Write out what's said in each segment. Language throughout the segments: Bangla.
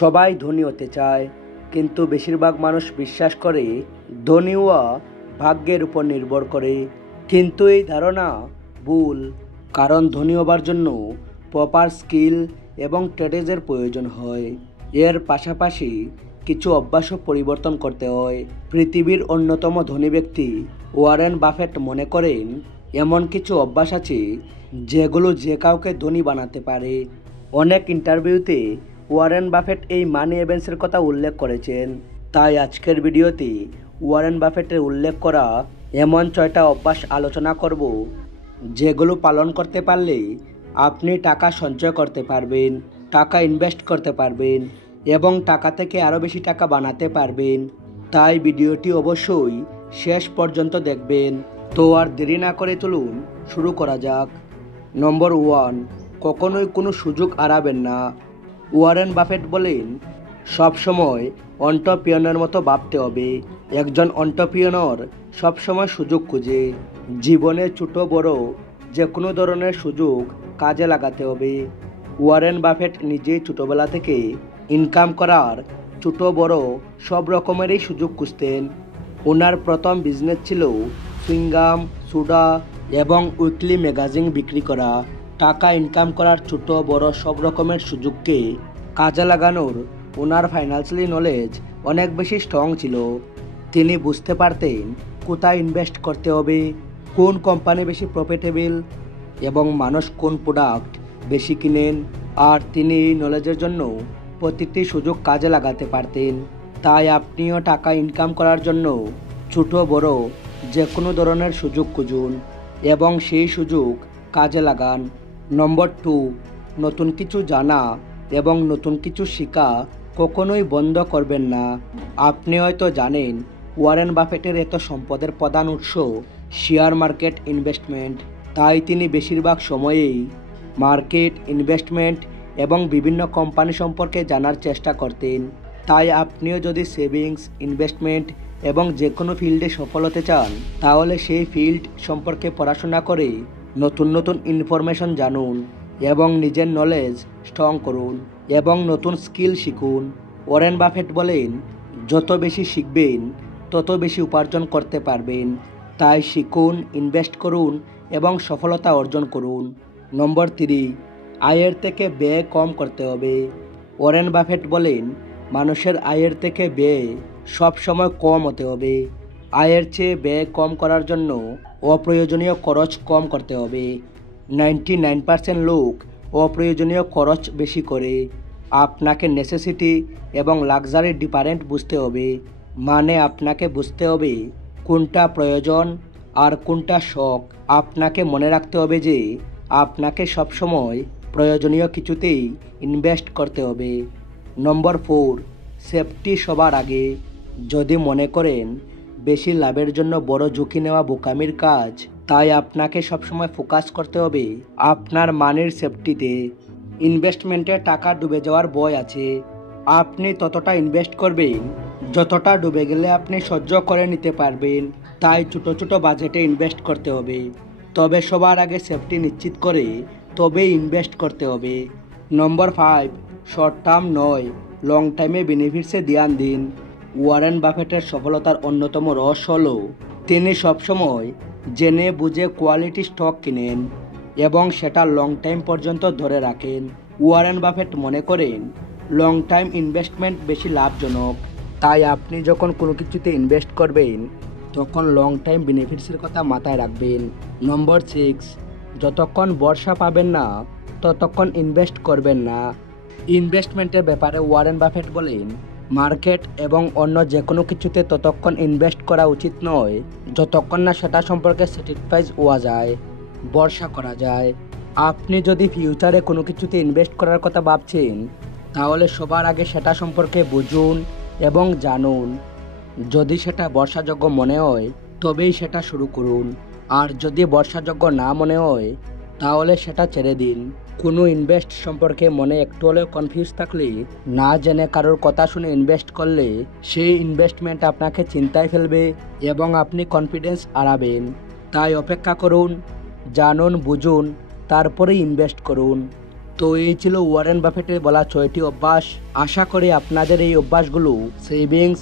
সবাই ধনী হতে চায়, কিন্তু বেশিরভাগ মানুষ বিশ্বাস করে ধনী হওয়া ভাগ্যের উপর নির্ভর করে। কিন্তু এই ধারণা ভুল, কারণ ধনী হবার জন্য প্রপার স্কিল এবং স্ট্র্যাটেজির প্রয়োজন হয়। এর পাশাপাশি কিছু অভ্যাসও পরিবর্তন করতে হয়। পৃথিবীর অন্যতম ধনী ব্যক্তি ওয়ারেন বাফেট মনে করেন এমন কিছু অভ্যাস আছে যেগুলো যে কাউকে ধনী বানাতে পারে। অনেক ইন্টারভিউতে ওয়ারেন বাফেট এই মানি ইভেন্টসের কথা উল্লেখ করেছেন। তাই আজকের ভিডিওতে ওয়ারেন বাফেটের উল্লেখ করা এমন 6টা অভ্যাস আলোচনা করব, যেগুলো পালন করতে পারলে আপনি টাকা সঞ্চয় করতে পারবেন, টাকা ইনভেস্ট করতে পারবেন এবং টাকা থেকে আরও বেশি টাকা বানাতে পারবেন। তাই ভিডিওটি অবশ্যই শেষ পর্যন্ত দেখবেন। তো আর দেরি না করে চলুন শুরু করা যাক। নম্বর 1, কখনোই কোনো সুযোগ হারাবেন না। ওয়ারেন বাফেট বলেন, সবসময় অন্টারপ্রিনিয়রের মতো ভাবতে হবে। একজন অন্টারপ্রিনিয়র সবসময় সুযোগ খুঁজে। জীবনে ছোট বড় যে কোনো ধরনের সুযোগ কাজে লাগাতে হবে। ওয়ারেন বাফেট নিজেই ছোটোবেলা থেকে ইনকাম করার ছোট বড় সব রকমেরই সুযোগ খুঁজতেন। ওনার প্রথম বিজনেস ছিল সুইংগাম, সোডা এবং উইকলি ম্যাগাজিন বিক্রি করা। টাকা ইনকাম করার ছোট বড় সব রকমের সুযোগকে কাজে লাগানোর ওনার ফাইন্যান্সিয়ালি নলেজ অনেক বেশি স্ট্রং ছিল। তিনি বুঝতে পারতেন কোথায় ইনভেস্ট করতে হবে, কোন কোম্পানি বেশি প্রফিটেবল এবং মানুষ কোন প্রোডাক্ট বেশি কিনেন, আর তিনি এই নলেজের জন্য প্রতিটি সুযোগ কাজে লাগাতে পারতেন। তাই আপনিও টাকা ইনকাম করার জন্য ছোট বড় যে কোনো ধরনের সুযোগ খুঁজুন এবং সেই সুযোগ কাজে লাগান। নম্বর 2, নতুন কিছু জানা এবং নতুন কিছু শেখা কখনোই বন্ধ করবেন না। আপনি হয়তো জানেন ওয়ারেন বাফেটের এত সম্পদের প্রধান উৎস শেয়ার মার্কেট ইনভেস্টমেন্ট। তাই তিনি বেশিরভাগ সময়েই মার্কেট ইনভেস্টমেন্ট এবং বিভিন্ন কোম্পানি সম্পর্কে জানার চেষ্টা করতেন। তাই আপনিও যদি সেভিংস, ইনভেস্টমেন্ট এবং যে কোনো ফিল্ডে সফল হতে চান, তাহলে সেই ফিল্ড সম্পর্কে পড়াশোনা করে নতুন নতুন ইনফরমেশন জানুন এবং নিজের নলেজ স্ট্রং করুন এবং নতুন স্কিল শিখুন। ওয়ারেন বাফেট বলেন, যত বেশি শিখবেন তত বেশি উপার্জন করতে পারবেন। তাই শিখুন, ইনভেস্ট করুন এবং সফলতা অর্জন করুন। নম্বর 3, আয়ের থেকে ব্যয় কম করতে হবে। ওয়ারেন বাফেট বলেন, মানুষের আয়ের থেকে ব্যয় সবসময় কম হতে হবে। আয়ের চেয়ে ব্যয় কম করার জন্য অপ্রয়োজনীয় খরচ কম করতে হবে। 99% লোক অপ্রয়োজনীয় খরচ বেশি করে। আপনাকে নেসেসিটি এবং লাক্সারির ডিফারেন্ট বুঝতে হবে। মানে আপনাকে বুঝতে হবে কোনটা প্রয়োজন আর কোনটা শখ। আপনাকে মনে রাখতে হবে যে আপনাকে সবসময় প্রয়োজনীয় কিছুতেই ইনভেস্ট করতে হবে। নম্বর 4, সেফটি সবার আগে। যদি মনে করেন বেশি লাভের জন্য বড় ঝুঁকি নেওয়া বোকামির কাজ, তাই আপনাকে সবসময় ফোকাস করতে হবে আপনার মানির সেফটিতে। ইনভেস্টমেন্টে টাকা ডুবে যাওয়ার ভয় আছে। আপনি ততটা ইনভেস্ট করবেন যতটা ডুবে গেলে আপনি সহ্য করে নিতে পারবেন। তাই ছোট ছোট বাজেটে ইনভেস্ট করতে হবে, তবে সবার আগে সেফটি নিশ্চিত করে তবেই ইনভেস্ট করতে হবে। নম্বর 5, শর্ট টার্ম নয়, লং টাইমে বেনিফিটসে ধ্যান দিন। ওয়ারেন বাফেটের সফলতার অন্যতম রহস্য হল তিনি সবসময় জেনে বুঝে কোয়ালিটি স্টক কিনেন এবং সেটা লং টাইম পর্যন্ত ধরে রাখেন। ওয়ারেন বাফেট মনে করেন লং টাইম ইনভেস্টমেন্ট বেশি লাভজনক। তাই আপনি যখন কোনো কিছুতে ইনভেস্ট করবেন তখন লং টাইম বেনিফিটসের কথা মাথায় রাখবেন। নম্বর 6, যতক্ষণ বর্ষা পাবেন না ততক্ষণ ইনভেস্ট করবেন না। ইনভেস্টমেন্টের ব্যাপারে ওয়ারেন বাফেট বলেন, মার্কেট এবং অন্য যে কোনো কিছুতে ততক্ষণ ইনভেস্ট করা উচিত নয় যতক্ষণ না সেটা সম্পর্কে স্যাটিসফাইড হওয়া যায়, ভরসা করা যায়। আপনি যদি ফিউচারে কোনো কিছুতে ইনভেস্ট করার কথা ভাবছেন, তাহলে সবার আগে সেটা সম্পর্কে বুঝুন এবং জানুন। যদি সেটা ভরসাযোগ্য মনে হয় তবেই সেটা শুরু করুন, আর যদি ভরসাযোগ্য না মনে হয় তাহলে সেটা ছেড়ে দিন। কোনো ইনভেস্ট সম্পর্কে মনে একটু হলেও কনফিউজ থাকলে, না জেনে কারোর কথা শুনে ইনভেস্ট করলে সেই ইনভেস্টমেন্ট আপনাকে চিন্তায় ফেলবে এবং আপনি কনফিডেন্স হারাবেন। তাই অপেক্ষা করুন, জানুন, বুঝুন, তারপরে ইনভেস্ট করুন। তো এই ছিল ওয়ারেন বাফেটের বলা 6টি অভ্যাস। আশা করি আপনাদের এই অভ্যাসগুলো সেভিংস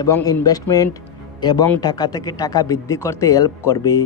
এবং ইনভেস্টমেন্ট এবং টাকা থেকে টাকা বৃদ্ধি করতে হেল্প করবে।